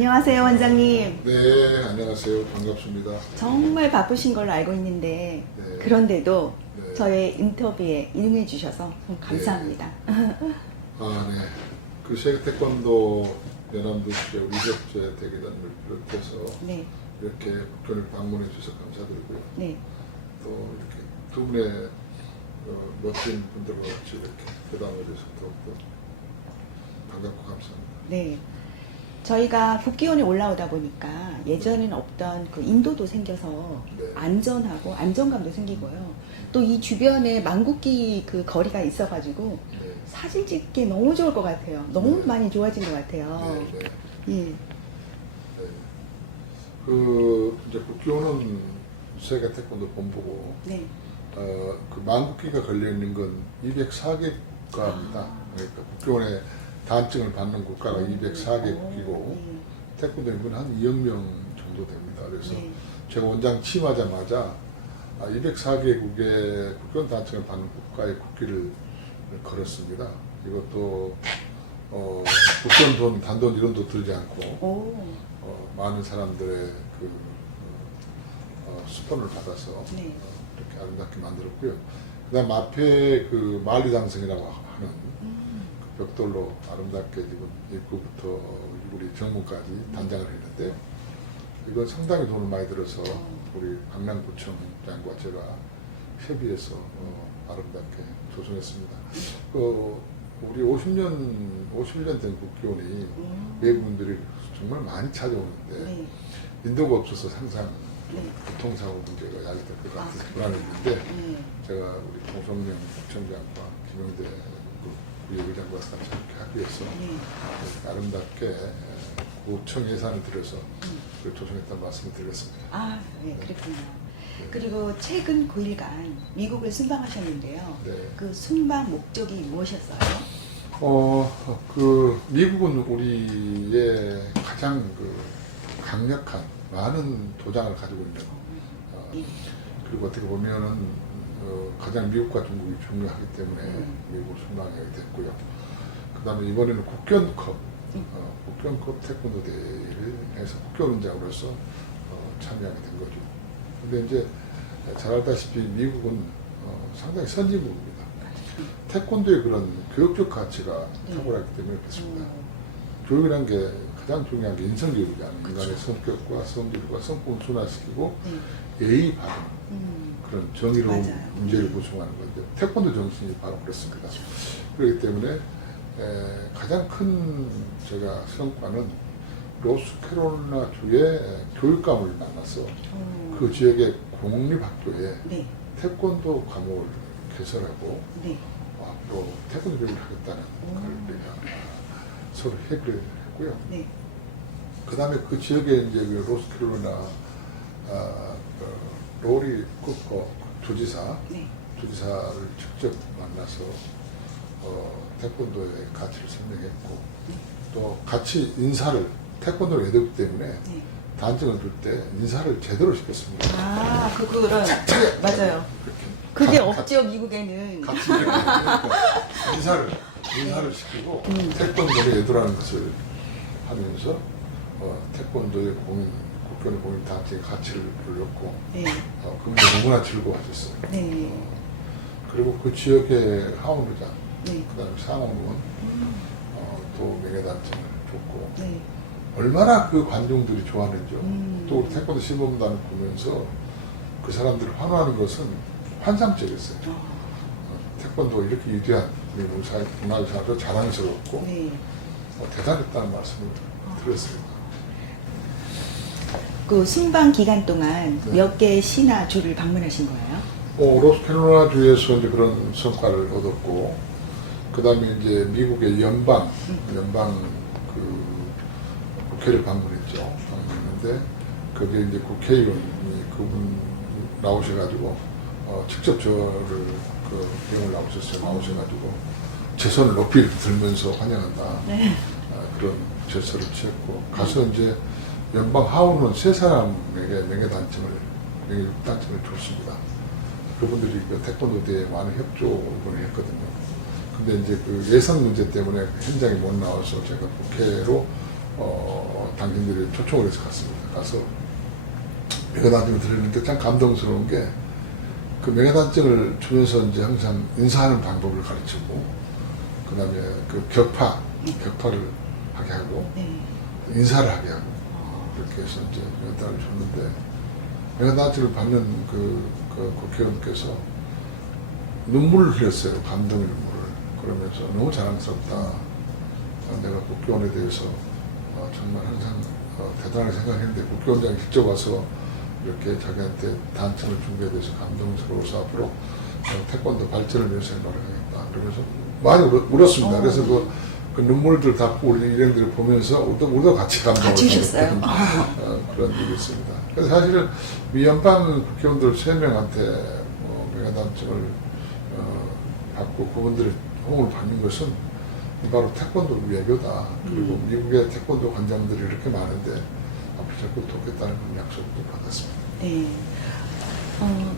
안녕하세요, 원장님. 네, 안녕하세요. 반갑습니다. 정말 바쁘신 걸로 알고 있는데 네. 그런데도 네. 저의 인터뷰에 응해 주셔서 감사합니다. 아, 네. 그 세계 태권도 연합도시의 위적제 대회단을 비롯해서 네, 이렇게 국회를 방문해 주셔서 감사드리고요. 네, 또 이렇게 두 분의 멋진 분들과 같이 이렇게 대담을 해서 더욱더 반갑고 감사합니다. 네. 저희가 국기원에 올라오다 보니까 예전에는 없던 그 인도도 생겨서 네. 안전하고 안정감도 생기고요. 또 이 주변에 만국기 그 거리가 있어가지고 네. 사진 찍기 너무 좋을 것 같아요. 너무 네. 많이 좋아진 것 같아요. 네, 네. 예. 네. 그 이제 국기원은 세계 태권도 본부고 네. 그 만국기가 걸려 있는 건 204개 국가입니다. 그러니까 국기원의 단증을 받는 국가가 204개 국이고 네. 태권도 인구는 한 2억 명 정도 됩니다. 그래서 네. 제가 원장 취임하자마자 204개국의 국기원 단증을 받는 국가의 국기를 걸었습니다. 이것도 국기원 돈, 단돈 이런 돈 들지 않고 오. 많은 사람들의 그 수폰을 받아서 네. 이렇게 아름답게 만들었고요. 그다음 앞에 그 만리장성이라고 하는 그 벽돌로 아름답게 지금 입구부터 우리 정문까지 단장을 했는데 이건 상당히 돈을 많이 들어서 우리 강남구청장과 제가 협의해서 아름답게 조성했습니다. 우리 50년 된 국기원이 외국인들이 정말 많이 찾아오는데 네. 인도가 없어서 항상 네. 교통사고 문제가 야기될 것 같아서 불안했는데 네. 제가 우리 동성령 구청장과 김영대 부의장과 같이 이렇게 하기 위해서 아름답게 구청 예산을 들여서 조성했다는 말씀을 드렸습니다. 아, 네, 그렇군요. 그리고 최근 9일간 미국을 순방하셨는데요. 네. 그 순방 목적이 무엇이었어요? 그 미국은 우리의 가장 그 강력한 많은 도장을 가지고 있는 그리고 어떻게 보면은 가장 미국과 중국이 중요하기 때문에 미국을 순방하게 됐고요. 그 다음에 이번에는 국견컵 태권도 대회를 해서 국견원장으로서 참여하게 된 거죠. 근데 이제 잘 알다시피 미국은 상당히 선진국입니다. 태권도의 그런 교육적 가치가 탁월하기 때문에 그렇습니다. 교육이라는 게 가장 중요한 게 인성교육이잖아요. 인간의 성격과 성질과 성품을 순화시키고 예의 바른 그런 정의로운 맞아요. 문제를 구성하는 건데 태권도 정신이 바로 그렇습니다. 그렇기 때문에 가장 큰 제가 성과는 노스캐롤라이나 주의 교육감을 만나서 그 지역의 공립학교에 네. 태권도 과목을 개설하고 네. 앞으로 태권도 교육을 하겠다는 걸 우리가 서로 협의를 했고요. 네. 그 다음에 그 지역에 이제 그 노스캐롤라이나 로리 쿠커 주지사를 직접 만나서 태권도의 가치를 설명했고 또 같이 인사를 태권도를 해두기 때문에 단증을 줄 때 인사를 제대로 시켰습니다. 아, 그거는 맞아요. 그게 없죠, 미국에는. 같이 인사를 시키고 태권도를 애도라는 것을 하면서 태권도의 국견의 공인 단체의 가치를 불렸고 네. 그분들 너무나 즐거워하셨어요. 네. 그리고 그 지역의 하원의장, 네. 그 다음에 상원의원 또 명예단장을 줬고 네. 얼마나 그 관중들이 좋아하는지요. 또 우리 태권도 시범단을 보면서 그 사람들을 환호하는 것은 환상적이었어요. 태권도 이렇게 위대한 우리 문화유산으로 자랑스럽고 네. 대단했다는 말씀을 드렸습니다. 그 순방 기간 동안 몇 개의 시나 주를 방문하신 거예요? 노스캐롤라이나 주에서 이제 그런 성과를 얻었고, 그 다음에 이제 미국의 연방 그 국회를 방문했죠. 방문했는데, 거기에 이제 국회의원이 그분 나오셔가지고, 직접 저를 그 병을 나오셔가지고, 제 손을 높이 들면서 환영한다. 네. 그런 제스처를 취했고, 가서 이제 연방 하원은 3사람에게 명예단점을 줬습니다. 그분들이 그 태권도대에 많은 협조를 했거든요. 근데 이제 그 예산 문제 때문에 현장에 못 나와서 제가 국회로 당신들이 초청을 해서 갔습니다. 가서 명예단증을 드렸는데 참 감동스러운 게 그 명예단증을 주면서 이제 항상 인사하는 방법을 가르치고 그 다음에 그 격파를 하게 하고 인사를 하게 하고 그렇게 해서 이제 명예단을 줬는데 명예단증을 받는 그 국회의원께서 눈물을 흘렸어요. 감동의 눈물을. 그러면서 너무 자랑스럽다. 내가 국회의원에 대해서 정말 항상 대단하게 생각했는데 국회의원장이 직접 와서 이렇게 자기한테 단청을 준 것에 대해서 감동스러워서 앞으로 태권도 발전을 위해서 노력하겠다. 그러면서 많이 울었습니다. 그래서 그 눈물들 닦고 우리 일행들을 보면서 우리도 같이 감동을 받으셨어요. 그런 일이 있습니다. 그래서 사실은 위연방 국회의원들 3명한테 명예단증을 받고 그분들의 호응을 받는 것은 바로 태권도 외교다. 그리고 미국의 태권도 관장들이 이렇게 많은데 앞으로 자꾸 돕겠다는 약속도 받았습니다. 네.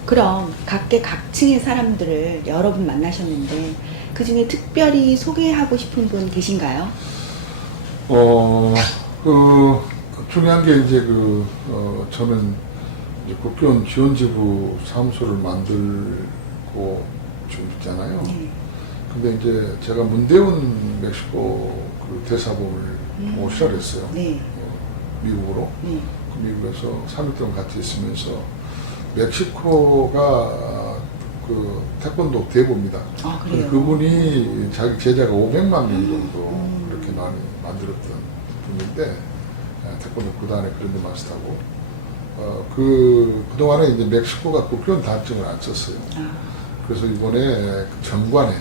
그럼 각계각층의 사람들을 여러 분 만나셨는데 그 중에 특별히 소개하고 싶은 분 계신가요? 중요한 게 이제 저는 이제 국회의원 지원지부 사무소를 만들고 좀 있잖아요. 근데 이제 제가 문대훈 멕시코 그 대사범을 오시라 했어요. 미국으로. 그 미국에서 3일 동안 같이 있으면서 멕시코가 그 태권도 대부입니다. 그래요? 그분이 자기 제자가 500만 명 정도 그렇게 많이 만들었던 분인데 태권도 구단의 그랜드 마스터고 그동안에 이제 멕시코가 국회의원 단증을 안 썼어요. 그래서 이번에 정관에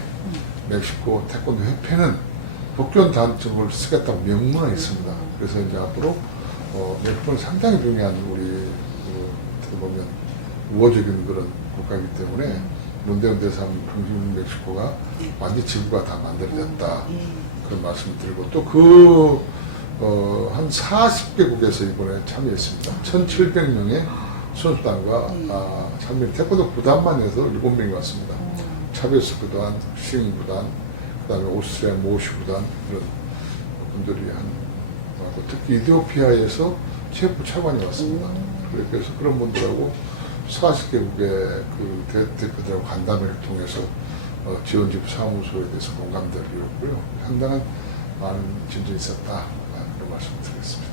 멕시코 태권도 협회는 국회의원 단증을 쓰겠다고 명문화 있습니다. 그래서 이제 앞으로 멕시코는 상당히 중요한 우리 어떻게 보면 우호적인 그런 국가이기 때문에 문대훈 대사님 중심 멕시코가 완전 지구가 다 만들어졌다. 그런 말씀을 드리고 또 한 40개국에서 이번에 참여했습니다. 1,700명의 선수단과 참여 태권도 구단만 해서 7명이 왔습니다. 차베스 구단, 싱 구단, 그 다음에 오스트리아 모시 구단 그런 분들이 왔고 특히 이디오피아에서 체프 차관이 왔습니다. 그래서 그런 분들하고 40개국의 그 대표들하고 간담회를 통해서 지원지부 사무소에 대해서 공감대를 이뤘고요. 상당한 많은 진전이 있었다. 그런 말씀을 드리겠습니다.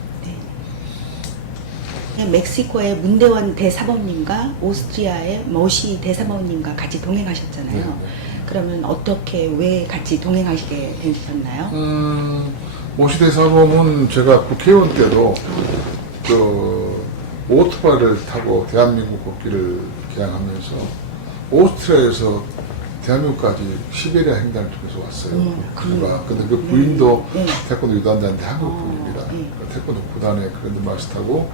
네. 멕시코의 문대원 대사범님과 오스트리아의 모시 대사범님과 같이 동행하셨잖아요. 그러면 어떻게, 왜 같이 동행하시게 되셨나요? 모시 대사범은 제가 국회의원 때도 오토바이를 타고 대한민국 국기를 개항하면서 오스트리아에서 대한민국까지 시베리아 횡단을 통해서 왔어요. 근데 그 부인도 태권도 유단자인데 한국 부인입니다. 태권도 구단의 그랜드 마스터고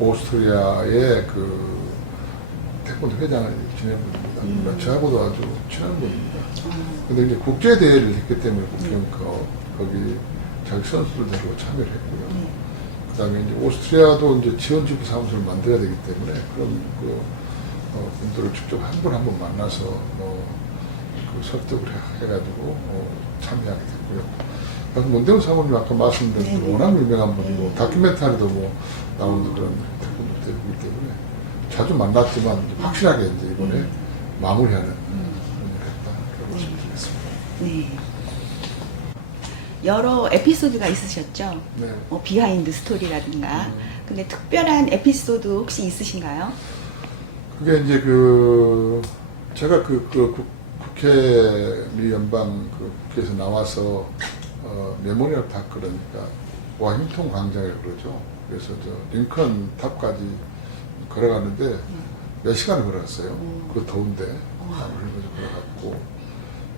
오스트리아의 그 태권도 회장을 지낸 분입니다. 저하고도 아주 친한 분입니다. 근데 이제 국제대회를 했기 때문에 국회의원 거기 자기 선수들 데리고 참여를 했고요. 그 다음에 이제 오스트리아도 이제 지원지부 사무소를 만들어야 되기 때문에 그런 분들을 직접 한 분 한 분 만나서 설득을 해가지고 참여하게 됐고요. 그래서 문대훈 사모님 아까 말씀드린 대로 워낙 유명한 분이고 다큐멘터리도 나오는 그런 태권도 대회이기 때문에 자주 만났지만 확실하게 이제 이번에 마무리하는 그런 일을 했다라고 말씀드리겠습니다. 네. 여러 에피소드가 있으셨죠? 비하인드 스토리라든가. 근데 특별한 에피소드 혹시 있으신가요? 그게 이제 제가 국회 미 연방 국회에서 나와서 메모리얼 파크 그러니까 워싱턴 광장에 그러죠. 그래서 링컨 탑까지 걸어가는데 몇 시간을 걸어갔어요. 그 더운데 그래서 걸어갔고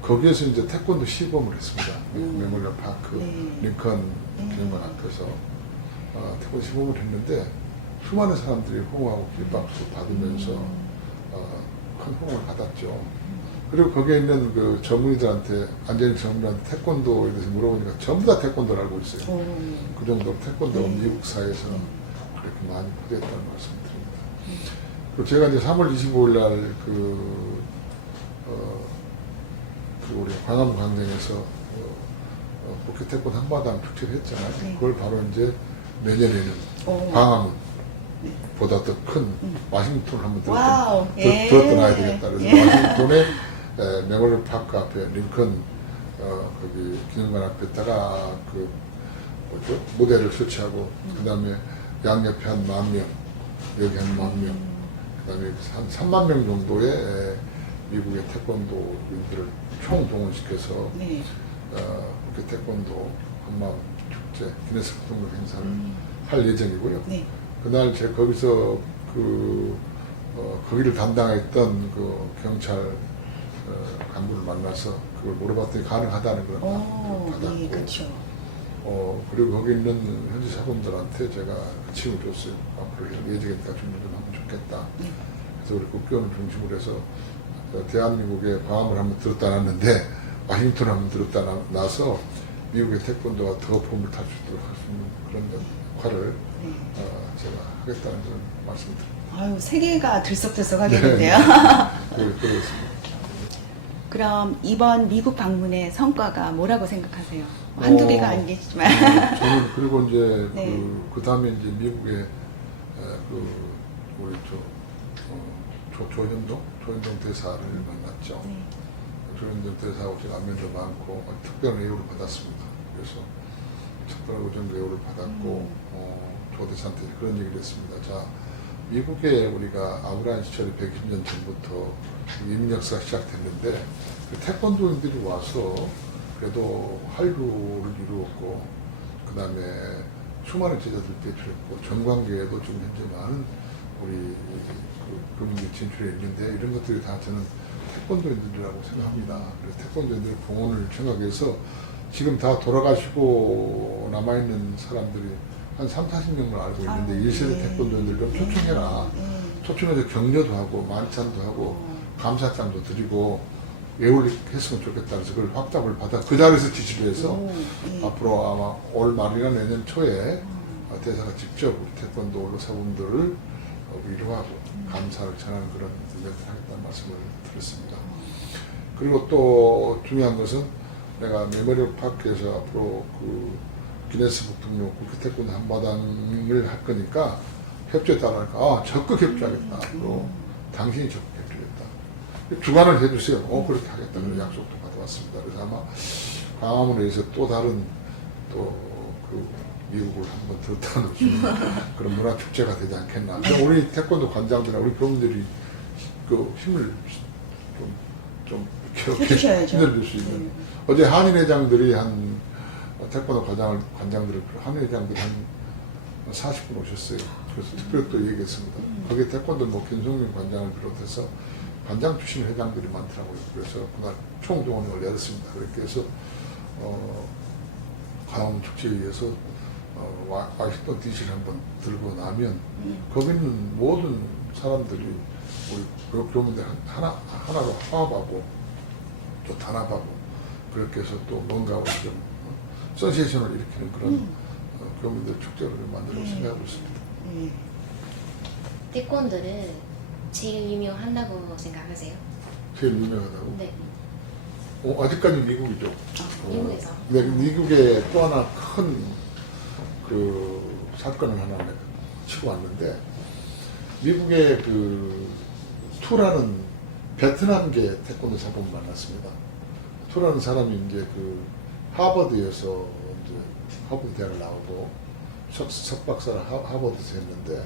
거기에서 이제 태권도 시범을 했습니다. 메모리얼 파크 링컨 기념관 앞에서 태권도 시범을 했는데 수많은 사람들이 호응하고 깃박수 받으면서 큰 호응을 받았죠. 그리고 거기에 있는 그 전문의들한테, 앉아있는 전문의한테 태권도에 대해서 물어보니까 전부 다 태권도를 알고 있어요. 그 정도로 태권도가 미국 사회에서 그렇게 많이 포대했다는 말씀을 드립니다. 그리고 제가 이제 3월 25일 날 우리 광화문 광장에서 국회 태권 한마당 축제를 했잖아요. 네. 그걸 바로 이제 내년에는 오. 광화문 보다 더 큰 와싱턴을 한번 와우. 들었던 되겠다. 그래서 예. 와싱턴의 메모리얼 파크 앞에 링컨 거기 기념관 앞에다가 그 뭐죠 무대를 설치하고 그다음에 양옆에 한 10,000명, 여기 한 10,000명, 그다음에 한 3만 명 정도의 미국의 태권도인들을 총 동원시켜서 네. 국회 태권도 한마음 축제 기네스 등록 행사를 할 예정이고요. 네. 그날 제가 거기서 거기를 담당했던 그 경찰 간부를 만나서 그걸 물어봤더니 가능하다는 걸 받았고, 네, 그렇죠. 그리고 거기 있는 현지 사범들한테 제가 그 칭을 줬어요. 앞으로 예정이니까 준비 좀 하면 좋겠다. 네. 그래서 우리 국교원을 중심으로 해서 대한민국의 광화문을 한번 들었다 놨는데 와싱턴을 한번 들었다 놔서 미국의 태권도가 더 폼을 탈 수 있도록 할 수 있는 그런 역할을 네. 제가 하겠다는 그런 말씀드립니다. 아유, 세계가 들썩들썩하겠는데요. 그렇습니다. 그럼 이번 미국 방문의 성과가 뭐라고 생각하세요? 한두 개가 아니겠지만. 저는 그리고 이제 네. 그 다음에 이제 미국의 우리 조현동 대사를 만났죠. 네. 조현동 대사하고 제가 안면도 많고 특별한 예우를 받았습니다. 그래서 특별한 우정 예우를 받았고 조 대사한테 그런 얘기를 했습니다. 자, 미국에 우리가 아브라함 시절에 120년 전부터 이민 역사가 시작됐는데 그 태권도인들이 와서 그래도 한류를 이루었고 그 다음에 수많은 제자들 배출했고 전관계에도 지금 현재 많은 우리 그분들이 진출해 있는데 이런 것들이 다 저는 태권도인들이라고 생각합니다. 그래서 태권도인들의 공헌을 생각해서 지금 다 돌아가시고 남아있는 사람들이 한 30-40명을 알고 있는데 1세대 태권도인들 좀 초청해라. 초청해서 격려도 하고 만찬도 하고 감사장도 드리고 예우를 했으면 좋겠다. 그래서 그걸 확답을 받아 그 자리에서 지시를 해서 앞으로 아마 올 말이나 내년 초에 대사가 직접 우리 태권도 사범들을 위로하고 감사를 전하는 그런 이벤트를 하겠다는 말씀을 드렸습니다. 그리고 또 중요한 것은 내가 메모리얼 파크에서 앞으로 그 기네스북 등록 국회 태권도 한마당을 할 거니까 협조에 따라니까 적극 협조하겠다. 앞으로 당신이 적극 협조했다. 주관을 해주세요. 그렇게 하겠다. 그런 약속도 받아왔습니다. 그래서 아마 광화문에서 또 다른 그 미국을 한번 들었다 놓으시는 그런 문화 축제가 되지 않겠나. 우리 태권도 관장들이나 우리 교원들이 그 힘을 좀 해주셔야죠. 힘들어줄 수 있는. 어제 한인회장들이 태권도 관장들을 한인회장들이 한 40분 오셨어요. 그래서 특별히 또 얘기했습니다. 거기에 태권도 김성민 관장을 비롯해서 관장 출신 회장들이 많더라고요. 그래서 그날 총동원을 열었습니다. 그렇게 해서 광화문 축제에 의해서 와싱턴 DC를 한번 들고 나면 거기 있는 모든 사람들이 우리 교민들 하나로 화합하고 또 단합하고 그렇게 해서 또 뭔가 좀 센세이션을 일으키는 그런 교민들 축제를 만들어 생각하고 있습니다. 태권도를 제일 유명한다고 생각하세요? 제일 유명하다고? 네. 아직까지 미국이죠. 미국에서? 네, 미국에 또 하나 큰 그 사건을 하나 치고 왔는데 미국의 그 투라는 베트남계 태권도 사범을 만났습니다. 투라는 사람이 이제 그 하버드에서 이제 하버드 대학을 나오고 석박사를 하버드에서 했는데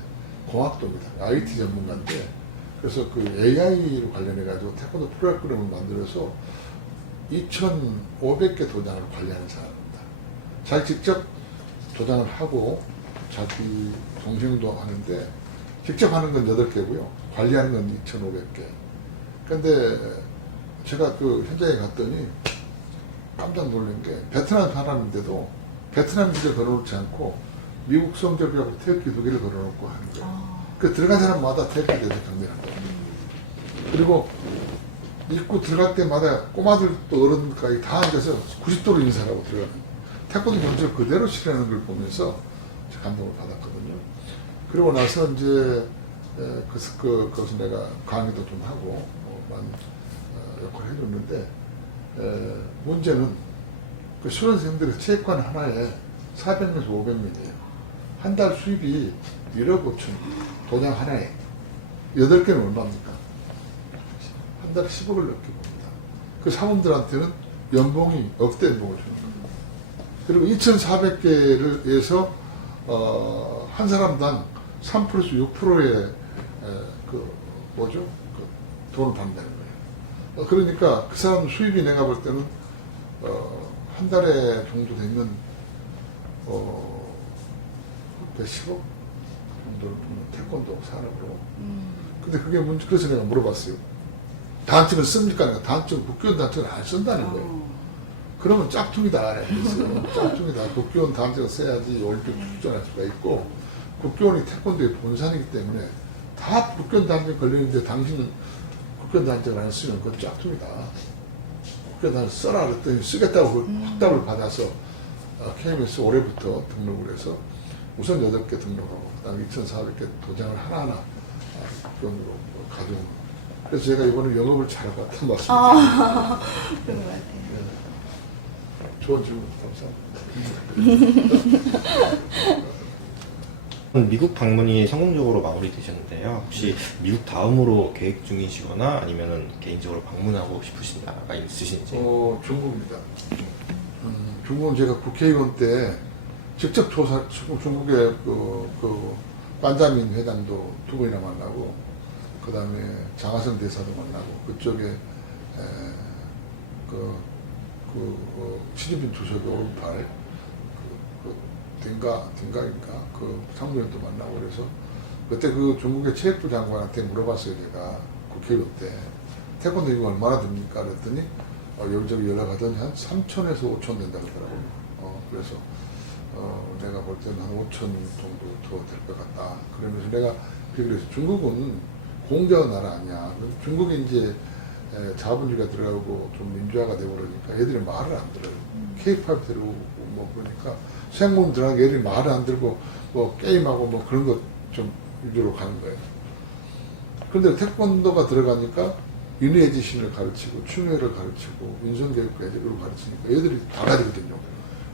공학도입니다. IT 전문가인데 그래서 그 AI로 관련해 가지고 태권도 프로그램을 만들어서 2,500개 도장을 관리하는 사람입니다. 자기 직접 도장을 하고 자기 동생도 하는데 직접 하는 건 8개고요. 관리하는 건 2,500개. 근데 제가 그 현장에 갔더니 깜짝 놀란 게 베트남 사람인데도 베트남 기자 걸어놓지 않고 미국 성적하고 태극기 2개를 걸어놓고 하는 거예요. 그 들어간 사람마다 태극기에 대해서 경례하는 거예요. 그리고 입구 들어갈 때마다 꼬마들도 어른까지 다 앉아서 90도로 인사를 하고 들어가는 거예요. 태권도 경제를 그대로 실현하는 걸 보면서 감동을 받았거든요. 그러고 나서 이제 거기서 내가 강의도 좀 하고 많은 역할을 해줬는데 문제는 그 수련생들의 체육관 하나에 400명에서 500명이에요. 한 달 수입이 1억 5천, 도장 하나에. 8개는 얼마입니까? 한 달에 10억을 넘게 봅니다. 그 사범들한테는 연봉이 억대 연봉을 주는 겁니다. 그리고 2,400개를 해서, 한 사람당 3%에서 6%의, 돈을 받는다는 거예요. 그러니까 그 사람 수입이 내가 볼 때는, 한 달에 정도 되면, 110억 정도를 보면 태권도 산업으로. 근데 그게 문제, 그래서 내가 물어봤어요. 단층을 씁니까? 단층, 국교원 단층을 안 쓴다는 거예요. 그러면 짝퉁이다. 그랬어요. 짝퉁이다. 국교원 단층을 써야지 올림픽 출전할 수가 있고, 국교원이 태권도의 본산이기 때문에 다 국교원 단층 걸리는데 당신은 국교원 단층을 안 쓰면 그건 짝퉁이다. 국교원 단층 써라 그랬더니 쓰겠다고 확답을 받아서 KMS 올해부터 등록을 해서 우선 8개 등록하고 그다음에 2,400개 도장을 하나하나 국교원으로 가져온 거예요. 그래서 제가 이번에 영업을 잘할 것 같은 말씀입니다. 그런 것 같아요. 좋은 질문 감사합니다. 미국 방문이 성공적으로 마무리되셨는데요. 혹시 미국 다음으로 계획 중이시거나 아니면은 개인적으로 방문하고 싶으신 나라가 있으신지? 중국입니다. 중국은 제가 국회의원 때 직접 중국의 반자민 회장도 2번이나 만나고, 그 다음에 장하성 대사도 만나고, 그쪽에 시진핑 주석의 오른팔 딩가인가 그 상무위원도 만나고, 그래서 그때 그 중국의 체육부 장관한테 물어봤어요. 제가 국회의원 때 태권도 이거 얼마나 됩니까? 그랬더니 여기저기 연락하더니 한 3천에서 5천 된다 그러더라고요. 그래서 내가 볼 때는 한 5천 정도 더 될 것 같다. 그러면서 내가 그래서 중국은 공자의 나라 아니야. 중국이 이제 자본주의가 들어가고 좀 민주화가 되버리니까 애들이 말을 안 들어요. K-팝 들어오고 뭐 그러니까 생몸 들어가니까 애들이 말을 안 들고 뭐 게임하고 뭐 그런 것 좀 위주로 가는 거예요. 그런데 태권도가 들어가니까 인의지신을 가르치고 충효를 가르치고 인성교육과 애들을 가르치니까 애들이 다 가지거든요.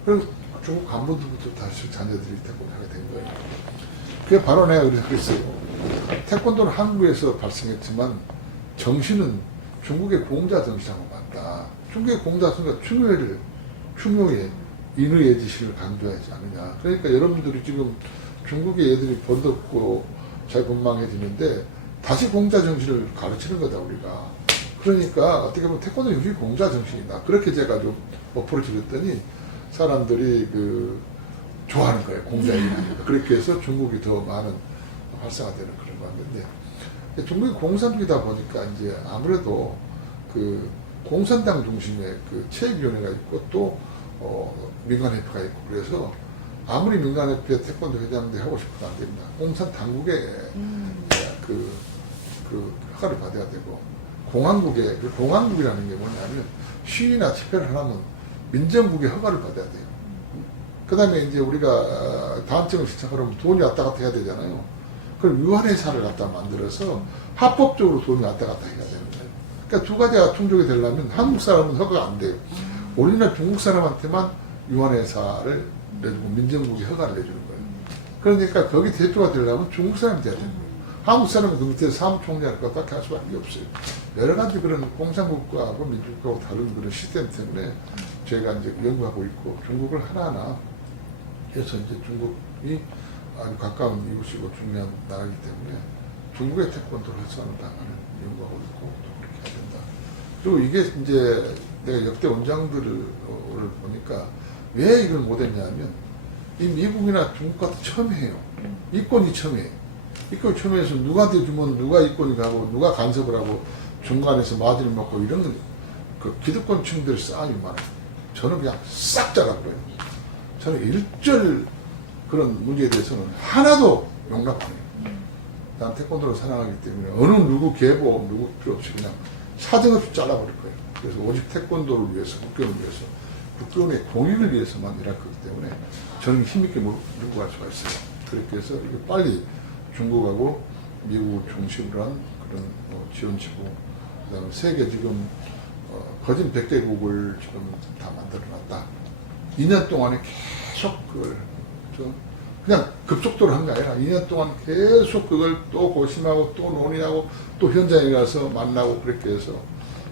그래서 중국 간부들부터 다시 자녀들이 태권도 하게 된 거예요. 그게 바로 내가 그랬어요. 태권도는 한국에서 발생했지만 정신은 중국의 공자 정신하고 맞다. 중국의 공자 정신은 충효의 인의의 지식을 강조하지 않느냐. 그러니까 여러분들이 지금 중국의 애들이 번덕고 잘 건망해지는데 다시 공자 정신을 가르치는 거다 우리가. 그러니까 어떻게 보면 태권도 역시 공자 정신이다. 그렇게 제가 좀 어프로치를 했더니 사람들이 좋아하는 거예요. 공자 얘기를 하니까. 그렇게 해서 중국이 더 많은 활성화되는 그런 건데, 중국이 공산주의다 보니까 이제 아무래도 공산당 중심의 체육위원회가 있고 또 민간협회가 있고, 그래서 아무리 민간협회 태권도 회장도 하고 싶어도 안 됩니다. 공산 당국의 허가를 받아야 되고, 공안국이라는 게 뭐냐면 시위나 집회를 하려면 민정국의 허가를 받아야 돼요. 그 다음에 이제 우리가 다음증을 시작하려면 돈이 왔다 갔다 해야 되잖아요. 그럼 유한회사를 갖다 만들어서 합법적으로 돈이 왔다 갔다 해야 되는 거예요. 그러니까 두 가지가 충족이 되려면 한국 사람은 허가가 안 돼요. 우리는 중국 사람한테만 유한회사를 내주고 민정국이 허가를 내주는 거예요. 그러니까 거기 대표가 되려면 중국 사람이 돼야 되는 거예요. 한국 사람은 그 밑에 사무총리할 것밖에 할 수밖에 없어요. 여러 가지 그런 공산국가하고 민주국가하고 다른 그런 시스템 때문에 저희가 이제 연구하고 있고, 중국을 하나하나 해서 이제 중국이 아주 가까운 이웃이고 중요한 나라이기 때문에 중국의 태권도를 활성화하는 방안을 연구하고 있고 또 그렇게 해야 된다. 그리고 이게 이제 내가 역대 원장들을 보니까 왜 이걸 못했냐면 이 미국이나 중국 같은 처음 해요. 이권이 처음 해요. 이권이 처음 해서 누가 대주면 누가 이권이 가고 누가 간섭을 하고 중간에서 마디를 먹고 이런 기득권층들 싸움이 많아요. 저는 그냥 싹 잘라버려요. 저는 일절 그런 문제에 대해서는 하나도 용납 안 해요. 난 태권도를 사랑하기 때문에 어느 누구 계보 누구 필요 없이 그냥 사정없이 잘라버릴 거예요. 그래서 오직 태권도를 위해서, 국교를 위해서, 국교의 공익을 위해서만 일할 거기 때문에 저는 힘있게 밀고 갈 수가 있어요. 그렇게 해서 이거 빨리 중국하고 미국을 중심으로 한 그런 지원치고, 그 다음에 세계 지금 거진 100개국을 지금 다 만들어 놨다. 2년 동안에 계속 그걸 좀 그냥 급속도로 한 게 아니라 2년 동안 계속 그걸 또 고심하고 또 논의하고 또 현장에 가서 만나고 그렇게 해서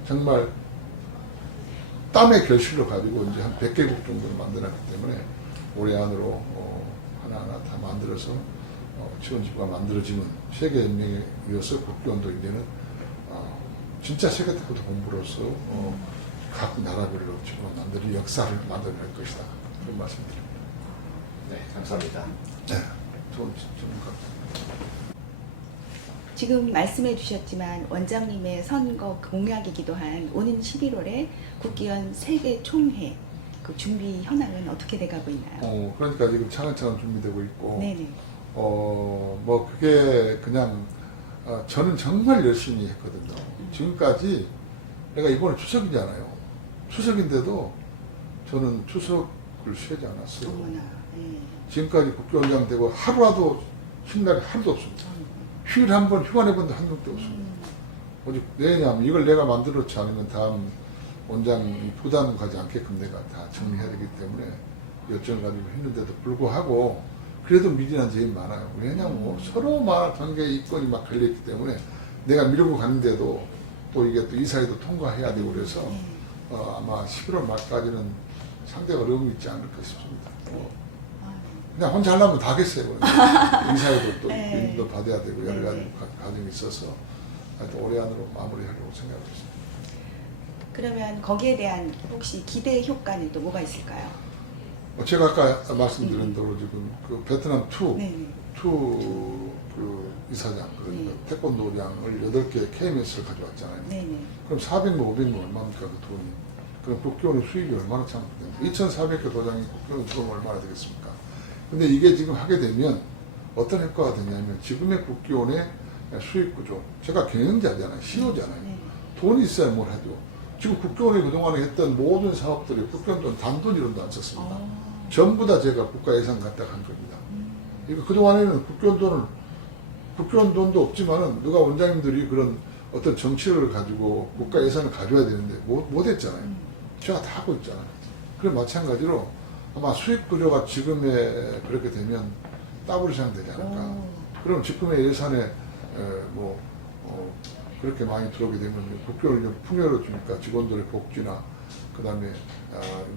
정말 땀의 결실로 가지고 이제 한 100개국 정도를 만들었기 때문에 올해 안으로 하나하나 다 만들어서 지원지구가 만들어지면 세계연맹에 이어서 국기원도 이제는 진짜 세계 태권도 본부로서 각 나라별로 지구가 만드는 역사를 만들어낼 것이다. 그런 말씀드립니다. 네, 감사합니다. 네, 좋은 질문 감사합니다. 지금 말씀해 주셨지만 원장님의 선거 공약이기도 한 오는 11월에 국기원 세계 총회 그 준비 현황은 어떻게 돼가고 있나요? 그러니까 지금 차근차근 준비되고 있고, 네네. 뭐 그게 그냥 저는 정말 열심히 했거든요. 지금까지 내가 이번에 추석이잖아요. 추석인데도 저는 추석을 쉬지 않았어요. 어머나. 네. 지금까지 국기원장 되고 하루라도 쉰 날이 하루도 없습니다. 휴일 한 번 휴가 내본 적 한 번도 없습니다. 오직 왜냐하면 이걸 내가 만들어놓지 않으면 다음 원장이 부담 가지 않게끔 내가 다 정리해야 되기 때문에 열정을 가지고 했는데도 불구하고 그래도 미진한 점이 많아요. 왜냐하면 서로 막 관계 이권이 막 걸려있기 때문에 내가 미루고 가는데도 또 이게 또 이사회도 통과해야 되고 그래서 아마 11월 말까지는 상당히 어려움이 있지 않을까 싶습니다. 그냥 혼자 하려면 다 하겠어요. 이사회도 또 네. 임도 받아야 되고 여러 가지 네. 과정이 있어서 하여튼 올해 안으로 마무리하려고 생각하고 있습니다. 그러면 거기에 대한 혹시 기대 효과는 또 뭐가 있을까요? 제가 아까 말씀드린 대로 지금 그 베트남 네네. 그 이사장, 그러니까 태권도장을 8개 KMS를 가져왔잖아요. 네네. 그럼 400만, 500만 얼마입니까, 그 돈이? 그럼 국교원의 수익이 얼마나 창출됩니까? 2,400개 도장이 국교원 돈 얼마나 되겠습니까? 근데 이게 지금 하게 되면 어떤 효과가 되냐면 지금의 국교원의 수익 구조, 제가 경영자잖아요, CEO잖아요. 네. 돈이 돈이 있어야 뭘 하죠. 지금 국교원이 그동안에 했던 모든 사업들이 국교원 돈 단돈 1원도 안 썼습니다. 전부 다 제가 국가 예산 갖다 간 겁니다. 이거 그동안에는 국교원 돈도 없지만은 누가 원장님들이 그런 어떤 정치를 가지고 국가 예산을 가져야 되는데 못 했잖아요. 제가 다 하고 있잖아요. 그럼 마찬가지로 아마 수익 구조가 지금에 그렇게 되면 더블 이상 되지 않을까. 그럼 지금의 예산에 그렇게 많이 들어오게 되면 국교를 좀 풍요로워지니까 직원들의 복지나 그 다음에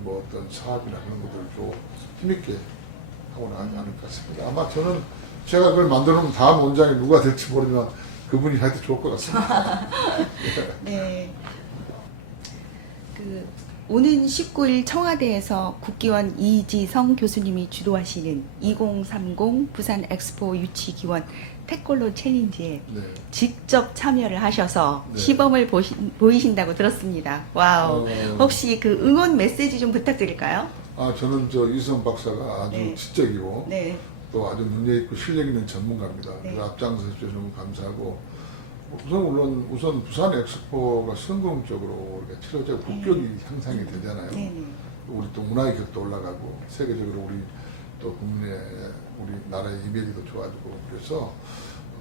뭐 어떤 사업이나 그런 것들을 좀 힘있게 하고 나가지 않을까 싶습니다. 아마 저는 제가 그걸 만들어 놓으면 다음 원장이 누가 될지 모르지만 그분이 하여튼 좋을 것 같습니다. 네. 그 오는 19일 청와대에서 국기원 이지성 교수님이 주도하시는 2030 부산 엑스포 유치 기원 태권도 챌린지에 네. 직접 참여를 하셔서 네. 시범을 보이신다고 들었습니다. 와우. 혹시 그 응원 메시지 좀 부탁드릴까요? 저는 이성 박사가 아주 네. 지적이고 네. 또 아주 눈여있고 실력 있는 전문가입니다. 네. 그래서 앞장서 주셔서 너무 감사하고 우선 부산 엑스포가 성공적으로 이렇게 치러지고 국격이 향상이 되잖아요. 네. 우리 또 문화의 격도 올라가고 세계적으로 우리 또 국내 우리 나라의 이미지도 좋아지고 그래서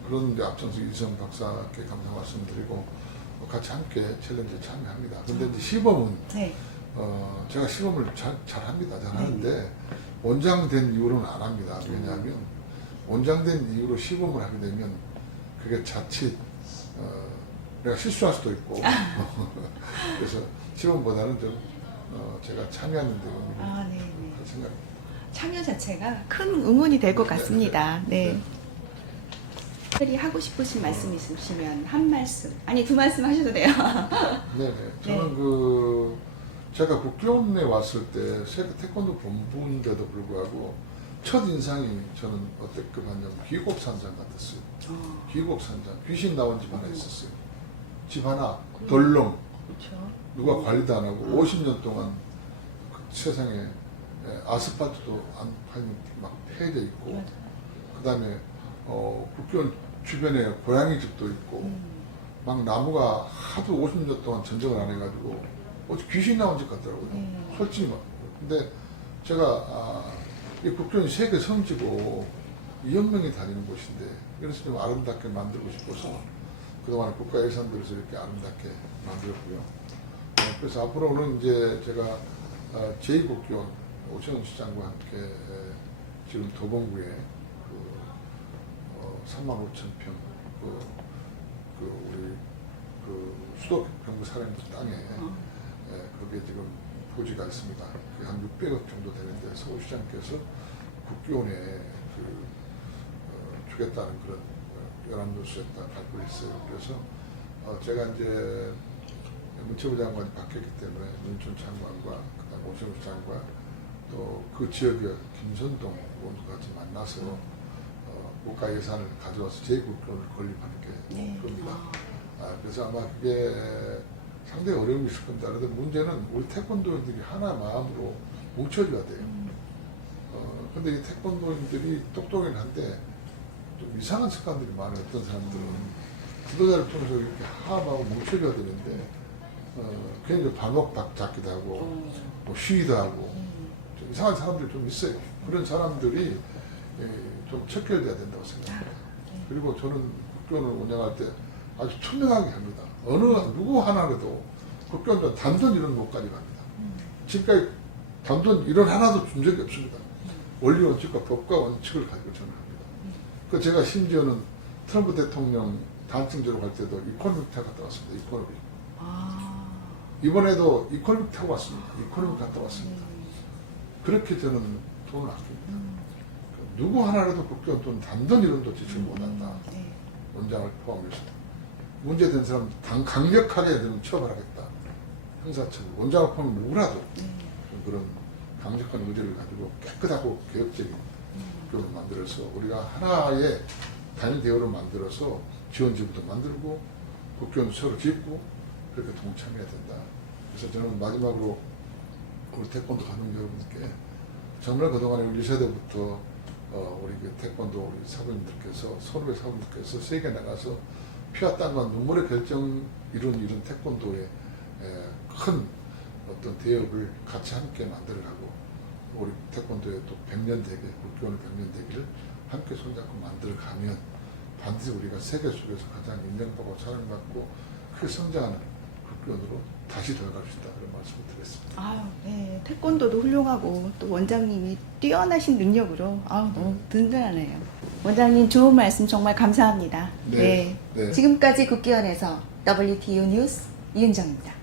그런 데 앞서서 이성 박사께 감사 말씀드리고 같이 함께 챌린지에 참여합니다. 근데 이제 시범은 네. 제가 시범을 잘 합니다. 잘 하는데 원장 된 이후로는 안 합니다. 왜냐하면 원장 된 이후로 시범을 하게 되면 그게 자칫 내가 실수할 수도 있고 그래서 시범보다는 좀 제가 참여하는 데 네네. 생각합니다. 참여 자체가 큰 응원이 될 것 같습니다. 네. 특별히 하고 싶으신 말씀 있으시면 한 말씀, 아니 2말씀 하셔도 돼요. 네네. 저는 제가 국교원에 왔을 때 세계 태권도 본부인데도 불구하고 첫 인상이 저는 어떻게 봤냐면 귀곡산장 같았어요. 귀곡산장. 귀신 나온 집 하나 있었어요. 집 하나 덜렁. 그렇죠. 누가 관리도 안 하고 50년 동안 세상에 아스팔트도 안 팔면 막 폐해져 있고 그 다음에 국교원 주변에 고양이 집도 있고 막 나무가 하도 50년 동안 전쟁을 안 해가지고 어디 귀신 나온 집 같더라고요. 솔직히 막. 근데 제가 이 국교원이 세계 성지고 2억 명이 다니는 곳인데 그래서 좀 아름답게 만들고 싶어서 그동안 국가 예산들에서 이렇게 아름답게 만들었고요. 그래서 앞으로는 이제 제가 제2국교원 오세훈 시장과 함께 지금 도봉구에 35,000평 우리 수도 병구 사령부 땅에 거기에 지금 부지가 있습니다. 그게 한 600억 정도 되는데 서울시장께서 국기원에 주겠다는 그런 연합뉴스에 발표를 했어요. 그래서 제가 이제 문체부 장관이 바뀌었기 때문에 문춘 장관과 그다음 오세훈 장관 또 그 지역의 김선동 의원도 같이 만나서 국가 예산을 가져와서 제2국기원을 건립하는 게 겁니다. 그래서 아마 그게 상당히 어려움이 있을 겁니다. 그런데 문제는 우리 태권도인들이 하나 마음으로 뭉쳐줘야 돼요. 근데 이 태권도인들이 똑똑하긴 한데 좀 이상한 습관들이 많아요. 어떤 사람들은 지도자를 통해서 이렇게 화합하고 뭉쳐줘야 되는데 괜히 발목 잡기도 하고 뭐 시위도 하고 좀 이상한 사람들이 좀 있어요. 그런 사람들이 좀 척결돼야 된다고 생각합니다. 그리고 저는 국기원을 운영할 때 아주 투명하게 합니다. 누구 하나라도 국기원은 단돈 1원 못 가져갑니다. 지금까지 단돈 1원 하나도 준 적이 없습니다. 원리 원칙과 법과 원칙을 가지고 저는 합니다. 그 제가 심지어는 트럼프 대통령 단층제로 갈 때도 이코노믹 타고 갔다 왔습니다. 이코노믹. 이번에도 이코노믹 타고 왔습니다. 이코노믹 갔다 왔습니다. 그렇게 저는 돈을 아낍니다. 누구 하나라도 국기원 돈 단돈 1원도 지출 못한다. 원장을 포함해서. 문제된 사람 강력하게 되면 처벌하겠다. 형사처벌. 원장을 포함해 누구라도 좀 그런 강력한 의지를 가지고 깨끗하고 개혁적인 국기원을 만들어서 우리가 하나의 단일 대우를 만들어서 지원지구도 만들고 국기원도 새로 짓고 그렇게 동참해야 된다. 그래서 저는 마지막으로 우리 태권도 가족 여러분께 정말 그동안에 우리 세대부터 우리 태권도 우리 사부님들께서 선후배 사부님들께서 세계 나가서 피와 땀과 눈물의 결정 이룬 태권도의 큰 어떤 대업을 같이 함께 만들어가고 우리 태권도의 또 100년 대계, 국기원의 100년 대계를 함께 손잡고 만들어가면 반드시 우리가 세계 속에서 가장 인정받고 사랑받고 크게 성장하는 국기원으로 다시 돌아갈 수 있다 그런 말씀을 드렸습니다. 네. 태권도도 훌륭하고 또 원장님이 뛰어나신 능력으로 너무 든든하네요. 원장님 좋은 말씀 정말 감사합니다. 네. 지금까지 국기원에서 WTU 뉴스 이은정입니다.